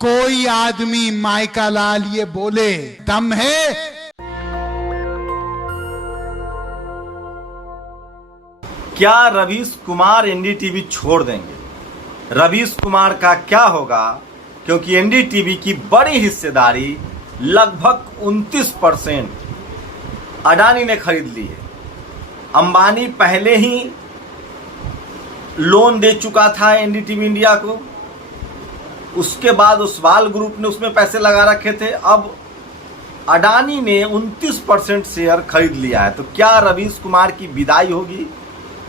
कोई आदमी माइका लाल ये बोले दम है। क्या रवीश कुमार एनडीटीवी छोड़ देंगे? रवीश कुमार का क्या होगा, क्योंकि एनडीटीवी की बड़ी हिस्सेदारी लगभग 29% अडानी ने खरीद ली है। अंबानी पहले ही लोन दे चुका था एनडीटीवी इंडिया को, उसके बाद उस्वाल ग्रुप ने उसमें पैसे लगा रखे थे। अब अडानी ने 29% शेयर खरीद लिया है। तो क्या रवीश कुमार की विदाई होगी?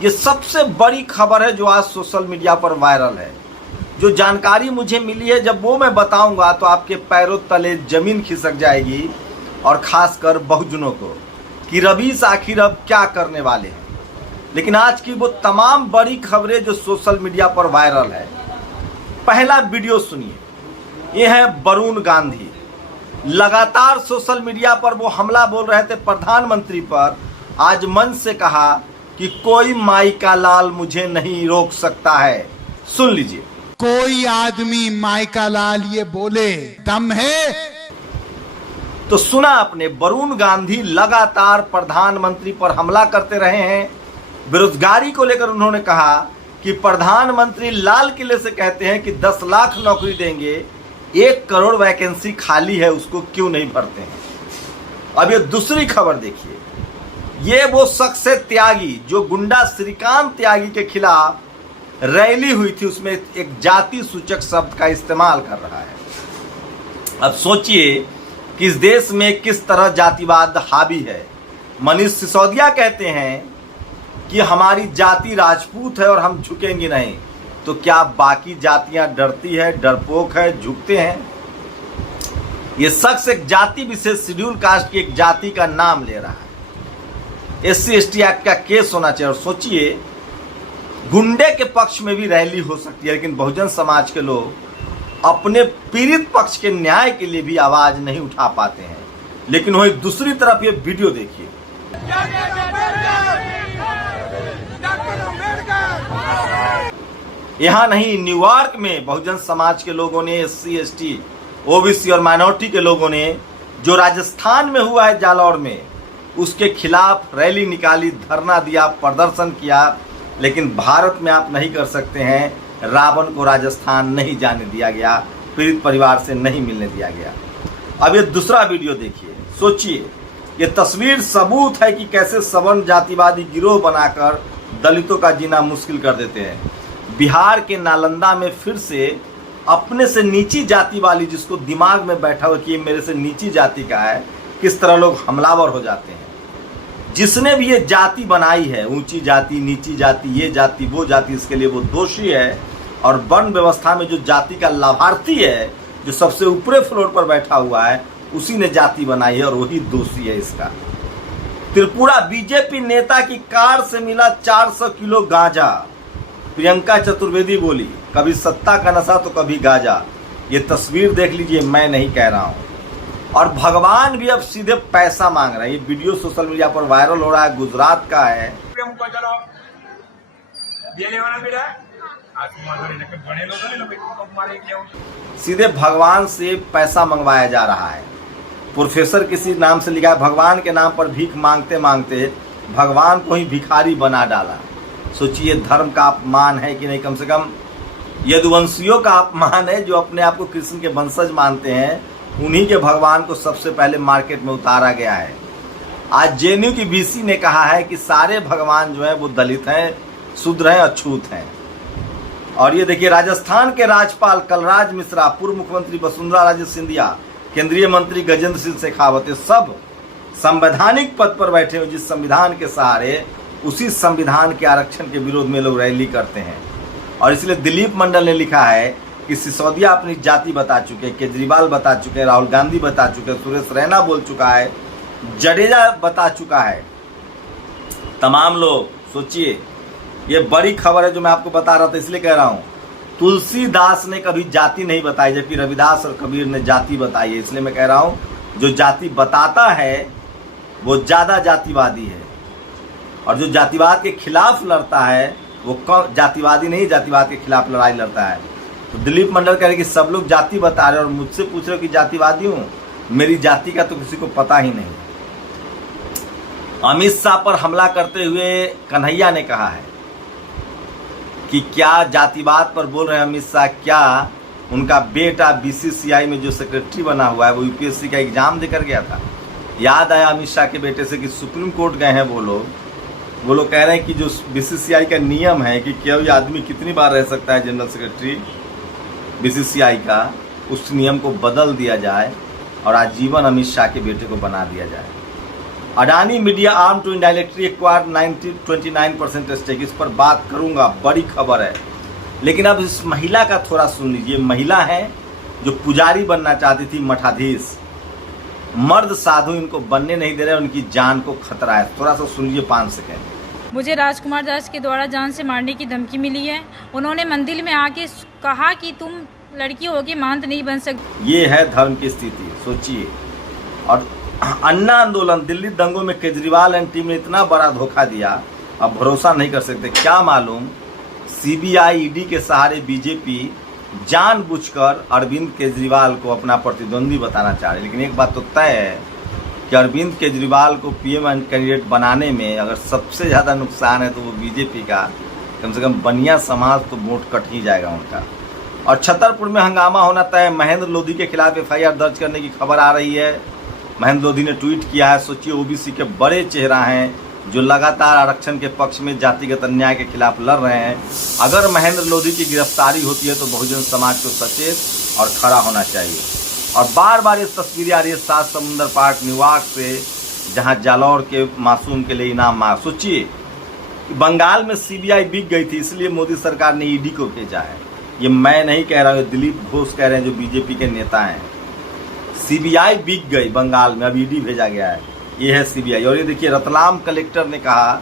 ये सबसे बड़ी खबर है जो आज सोशल मीडिया पर वायरल है। जो जानकारी मुझे मिली है, जब वो मैं बताऊंगा तो आपके पैरों तले जमीन खिसक जाएगी, और खासकर बहुजनों को, कि रवीश आखिर अब क्या करने वाले हैं। लेकिन आज की वो तमाम बड़ी खबरें जो सोशल मीडिया पर वायरल है, पहला वीडियो सुनिए। ये है वरुण गांधी। लगातार सोशल मीडिया पर वो हमला बोल रहे थे प्रधानमंत्री पर। आज मंच से कहा कि कोई माइका लाल मुझे नहीं रोक सकता है। सुन लीजिए। कोई आदमी माइका लाल ये बोले दम है। तो सुना आपने, वरुण गांधी लगातार प्रधानमंत्री पर हमला करते रहे हैं। बेरोजगारी को लेकर उन्होंने कहा कि प्रधानमंत्री लाल किले से कहते हैं कि 10 लाख नौकरी देंगे, 1 करोड़ वैकेंसी खाली है, उसको क्यों नहीं भरते हैं। अब ये दूसरी खबर देखिए। ये वो शख्स है त्यागी, जो गुंडा श्रीकांत त्यागी के खिलाफ रैली हुई थी, उसमें एक जाति सूचक शब्द का इस्तेमाल कर रहा है। अब सोचिए कि इस देश में किस तरह जातिवाद हावी है। मनीष सिसोदिया कहते हैं कि हमारी जाति राजपूत है और हम झुकेंगे नहीं। तो क्या बाकी जातियां डरती है, डरपोक है, झुकते हैं? ये शख्स एक जाति विशेष शेड्यूल कास्ट की एक जाति का नाम ले रहा है। SC/ST एक्ट का केस होना चाहिए। और सोचिए, गुंडे के पक्ष में भी रैली हो सकती है, लेकिन बहुजन समाज के लोग अपने पीड़ित पक्ष के न्याय के लिए भी आवाज नहीं उठा पाते हैं। लेकिन वही दूसरी तरफ ये वीडियो देखिए। यहाँ नहीं, न्यूयॉर्क में बहुजन समाज के लोगों ने, SC/ST, OBC और माइनॉरिटी के लोगों ने, जो राजस्थान में हुआ है जालौर में, उसके खिलाफ रैली निकाली, धरना दिया, प्रदर्शन किया। लेकिन भारत में आप नहीं कर सकते हैं। रावण को राजस्थान नहीं जाने दिया गया, पीड़ित परिवार से नहीं मिलने दिया गया। अब ये दूसरा वीडियो देखिए। सोचिए, ये तस्वीर सबूत है कि कैसे सवर्ण जातिवादी गिरोह बनाकर दलितों का जीना मुश्किल कर देते हैं। बिहार के नालंदा में फिर से अपने से नीची जाति वाली, जिसको दिमाग में बैठा हुआ कि ये मेरे से नीची जाति का है, किस तरह लोग हमलावर हो जाते हैं। जिसने भी ये जाति बनाई है, ऊंची जाति, नीची जाति, ये जाति, वो जाति, इसके लिए वो दोषी है। और वर्ण व्यवस्था में जो जाति का लाभार्थी है, जो सबसे ऊपरे फ्लोर पर बैठा हुआ है, उसी ने जाति बनाई है और वही दोषी है इसका। त्रिपुरा बीजेपी नेता की कार से मिला 400 किलो गांजा। प्रियंका चतुर्वेदी बोली, कभी सत्ता का नशा तो कभी गांजा। ये तस्वीर देख लीजिए, मैं नहीं कह रहा हूं। और भगवान भी अब सीधे पैसा मांग रहा है। ये वीडियो सोशल मीडिया पर वायरल हो रहा है, गुजरात का है। सीधे भगवान से पैसा मंगवाया जा रहा है। प्रोफेसर किसी नाम से लिखा है, भगवान के नाम पर भीख मांगते मांगते भगवान को ही भिखारी बना डाला। सोचिए, धर्म का अपमान है कि नहीं? कम से कम यदुवंशियों का अपमान है, जो अपने आप को कृष्ण के वंशज मानते हैं। उन्हीं के भगवान को सबसे पहले मार्केट में उतारा गया है। आज JNU की VC ने कहा है कि सारे भगवान जो है वो दलित हैं, शूद्र हैं, अछूत हैं। और ये देखिए, राजस्थान के राज्यपाल कलराज मिश्रा, पूर्व मुख्यमंत्री वसुंधरा राजे सिंधिया, केंद्रीय मंत्री गजेंद्र सिंह शेखावत, सब संवैधानिक पद पर बैठे हुए, जिस संविधान के सहारे, उसी संविधान के आरक्षण के विरोध में लोग रैली करते हैं। और इसलिए दिलीप मंडल ने लिखा है कि सिसोदिया अपनी जाति बता चुके, केजरीवाल बता चुके, राहुल गांधी बता चुके, सुरेश रैना बोल चुका है, जडेजा बता चुका है, तमाम लोग। सोचिए, ये बड़ी खबर है जो मैं आपको बता रहा था, इसलिए कह रहा हूं। तुलसीदास ने कभी जाति नहीं बताई, जबकि रविदास और कबीर ने जाति बताई है। इसलिए मैं कह रहा हूं, जो जाति बताता है वो ज्यादा जातिवादी है, और जो जातिवाद के खिलाफ लड़ता है वो जातिवादी नहीं, जातिवाद के खिलाफ लड़ाई लड़ता है। तो दिलीप मंडल कह रहे कि सब लोग जाति बता रहे और मुझसे पूछ रहे हो कि जातिवादी हूँ, मेरी जाति का तो किसी को पता ही नहीं। अमित शाह पर हमला करते हुए कन्हैया ने कहा है कि क्या जातिवाद पर बोल रहे हैं अमित शाह, क्या उनका बेटा बीसीसीआई में जो सेक्रेटरी बना हुआ है वो यूपीएससी का एग्जाम देकर गया था। याद आया अमित शाह के बेटे से कि सुप्रीम कोर्ट गए हैं वो लोग कह रहे हैं कि जो बीसीसीआई का नियम है कि कोई आदमी कितनी बार रह सकता है जनरल सेक्रेटरी बीसीसीआई का, उस नियम को बदल दिया जाए और आजीवन अमित शाह के बेटे को बना दिया जाए। Adani media arm to indirectly acquire 29% stake, इस पर बात करूंगा, बड़ी खबर है। लेकिन अब इस महिला का थोड़ा सुन लीजिए। महिला है जो पुजारी बनना चाहती थी, मठाधीश, मर्द साधु इनको बनने नहीं दे रहे, उनकी जान को खतरा है। थोड़ा सा सुन लीजिए 5 सेकेंड। मुझे राजकुमार दास के द्वारा जान से मारने की धमकी मिली है। उन्होंने मंदिर में आके कहा कि तुम लड़की होके महंत नहीं बन सकती। ये है धर्म की स्थिति, सोचिए। और अन्ना आंदोलन, दिल्ली दंगों में केजरीवाल एंड टीम ने इतना बड़ा धोखा दिया, अब भरोसा नहीं कर सकते। क्या मालूम सीबीआई ईडी के सहारे बीजेपी जानबूझकर अरविंद केजरीवाल को अपना प्रतिद्वंदी बताना चाह रही। लेकिन एक बात तो तय है कि अरविंद केजरीवाल को पीएम कैंडिडेट बनाने में अगर सबसे ज़्यादा नुकसान है तो वो बीजेपी का, कम से कम बनिया समाज तो वोट कट ही जाएगा उनका। और छतरपुर में हंगामा होना तय, महेंद्र लोधी के खिलाफ एफआईआर दर्ज करने की खबर आ रही है। महेंद्र लोधी ने ट्वीट किया है, सोचिए ओबीसी के बड़े चेहरा हैं जो लगातार आरक्षण के पक्ष में जातिगत अन्याय के खिलाफ लड़ रहे हैं। अगर महेंद्र लोधी की गिरफ्तारी होती है तो बहुजन समाज को सचेत और खड़ा होना चाहिए। और बार बार ये तस्वीरें आ रही है 7 समुंदर पार्क न्यूयॉर्क से, जहां जालौर के मासूम के लिए इनाम मांग। सोचिए बंगाल में सीबीआई बिक गई थी, इसलिए मोदी सरकार ने ईडी को भेजा है। ये मैं नहीं कह रहा हूँ, दिलीप घोष कह रहे हैं जो बीजेपी के नेता हैं। सीबीआई बिक गई बंगाल में, अब ईडी भेजा गया है। ये है सीबीआई। और ये देखिए रतलाम कलेक्टर ने कहा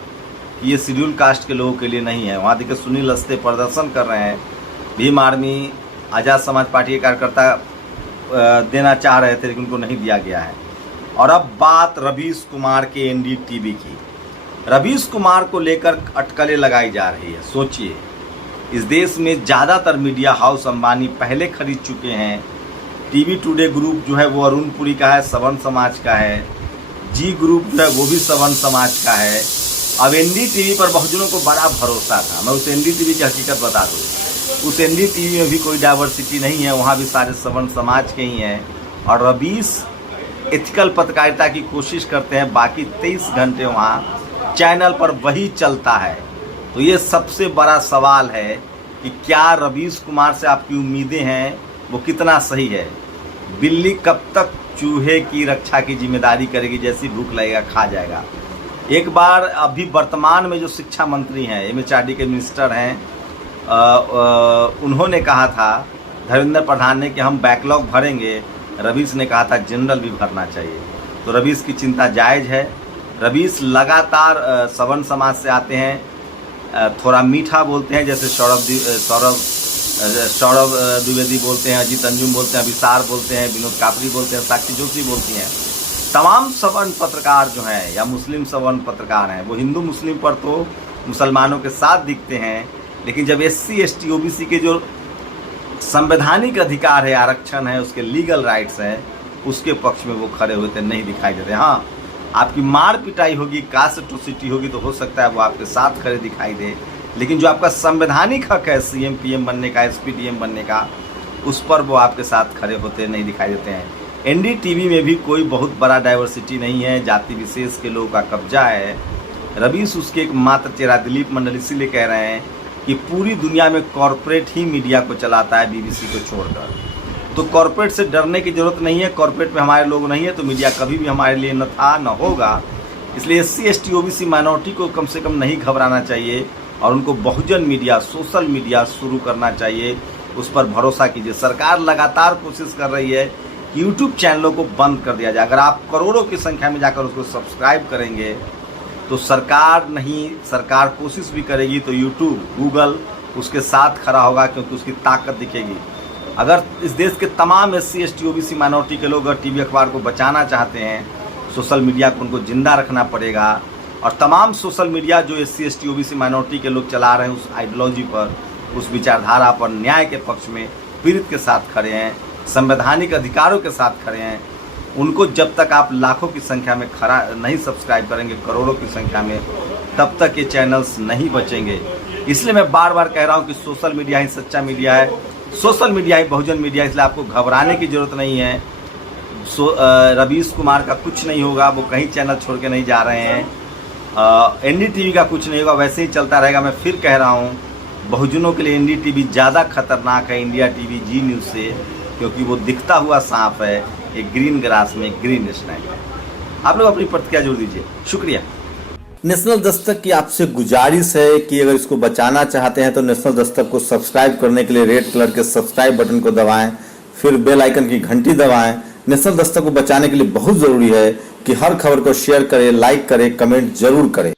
कि ये शेड्यूल कास्ट के लोगों के लिए नहीं है। वहाँ देखिए सुनील हस्ते प्रदर्शन कर रहे हैं। भीम आर्मी, आज़ाद समाज पार्टी के कार्यकर्ता देना चाह रहे थे लेकिन उनको नहीं दिया गया है। और अब बात रवीश कुमार के एनडीटीवी की। रवीश कुमार को लेकर अटकलें लगाई जा रही है। सोचिए इस देश में ज़्यादातर मीडिया हाउस अंबानी पहले खरीद चुके हैं। टीवी टुडे ग्रुप जो है वो अरुणपुरी का है, सवर्ण समाज का है। जी ग्रुप जो है वो भी सवर्ण समाज का है। अब एनडीटीवी पर बहुजनों को बड़ा भरोसा था। मैं उस एनडीटीवी की हकीकत बता दूँ, उस एनडीटीवी में भी कोई डाइवर्सिटी नहीं है, वहाँ भी सारे सवर्ण समाज के ही हैं। और रवीश एथिकल पत्रकारिता की कोशिश करते हैं, बाकी 23 घंटे वहाँ चैनल पर वही चलता है। तो ये सबसे बड़ा सवाल है कि क्या रवीश कुमार से आपकी उम्मीदें हैं वो कितना सही है। बिल्ली कब तक चूहे की रक्षा की जिम्मेदारी करेगी, जैसी भूख लगेगा खा जाएगा। एक बार अभी वर्तमान में जो शिक्षा मंत्री हैं, एमएचआरडी के मिनिस्टर हैं, उन्होंने कहा था धर्मेंद्र प्रधान ने कि हम बैकलॉग भरेंगे। रवीश ने कहा था जनरल भी भरना चाहिए। तो रवीश की चिंता जायज़ है। रवीश लगातार सवर्ण समाज से आते हैं, थोड़ा मीठा बोलते हैं, जैसे सौरभ द्विवेदी बोलते हैं, अजीत अंजुम बोलते हैं, अभिसार बोलते हैं, विनोद कापड़ी बोलते हैं, साक्षी जोशी बोलती हैं। तमाम सवर्ण पत्रकार जो हैं या मुस्लिम सवर्ण पत्रकार हैं वो हिंदू मुस्लिम पर तो मुसलमानों के साथ दिखते हैं, लेकिन जब SC ST OBC के जो संवैधानिक अधिकार है, आरक्षण है, उसके लीगल राइट्स हैं, उसके पक्ष में वो खड़े होते नहीं दिखाई देते। हाँ, आपकी मार पिटाई होगी, कास्ट एट्रोसिटी होगी तो हो सकता है वो आपके साथ खड़े दिखाई दे, लेकिन जो आपका संवैधानिक हक है CM PM बनने का, SP DM बनने का, उस पर वो आपके साथ खड़े होते नहीं दिखाई देते हैं। NDTV में भी कोई बहुत बड़ा डाइवर्सिटी नहीं है, जाति विशेष के लोगों का कब्जा है। रवीश उसके एक मात्र चेहरा। दिलीप मंडल इसीलिए कह रहे हैं कि पूरी दुनिया में कॉरपोरेट ही मीडिया को चलाता है BBC को छोड़कर। तो कॉरपोरेट से डरने की ज़रूरत नहीं है। कॉरपोरेट में हमारे लोग नहीं है तो मीडिया कभी भी हमारे लिए न था न होगा। इसलिए SC ST OBC माइनॉरिटी को कम से कम नहीं घबराना चाहिए और उनको बहुजन मीडिया, सोशल मीडिया शुरू करना चाहिए। उस पर भरोसा कीजिए। सरकार लगातार कोशिश कर रही है कि यूट्यूब चैनलों को बंद कर दिया जाए। अगर आप करोड़ों की संख्या में जाकर उसको सब्सक्राइब करेंगे तो सरकार नहीं, सरकार कोशिश भी करेगी तो यूट्यूब, गूगल उसके साथ खड़ा होगा, क्योंकि उसकी ताकत दिखेगी। अगर इस देश के तमाम SC ST OBC माइनॉरिटी के लोग अगर टीवी अखबार को बचाना चाहते हैं, सोशल मीडिया को उनको जिंदा रखना पड़ेगा। और तमाम सोशल मीडिया जो SC ST OBC माइनॉरिटी के लोग चला रहे हैं उस आइडियोलॉजी पर, उस विचारधारा पर, न्याय के पक्ष में, पीड़ित के साथ खड़े हैं, संवैधानिक अधिकारों के साथ खड़े हैं, उनको जब तक आप लाखों की संख्या में खड़ा नहीं सब्सक्राइब करेंगे, करोड़ों की संख्या में, तब तक ये चैनल्स नहीं बचेंगे। इसलिए मैं बार बार कह रहा हूँ कि सोशल मीडिया ही सच्चा मीडिया है, सोशल मीडिया ही बहुजन मीडिया। इसलिए आपको घबराने की जरूरत नहीं है। रवीश कुमार का कुछ नहीं होगा, वो कहीं चैनल छोड़ के नहीं जा रहे हैं। एनडीटीवी का कुछ नहीं होगा, वैसे ही चलता रहेगा। मैं फिर कह रहा हूँ, बहुजनों के लिए एनडीटीवी ज़्यादा खतरनाक है इंडिया टीवी जी न्यूज़ से, क्योंकि वो दिखता हुआ सांप है, एक ग्रीन ग्रास में ग्रीन स्नैक है। आप लोग अपनी प्रतिक्रिया जरूर दीजिए। शुक्रिया। नेशनल दस्तक की आपसे गुजारिश है कि अगर इसको बचाना चाहते हैं तो नेशनल दस्तक को सब्सक्राइब करने के लिए रेड कलर के सब्सक्राइब बटन को दबाएं, फिर बेल आइकन की घंटी दबाएं। नेशनल दस्तक को बचाने के लिए बहुत जरूरी है कि हर खबर को शेयर करें, लाइक करें, कमेंट जरूर करें।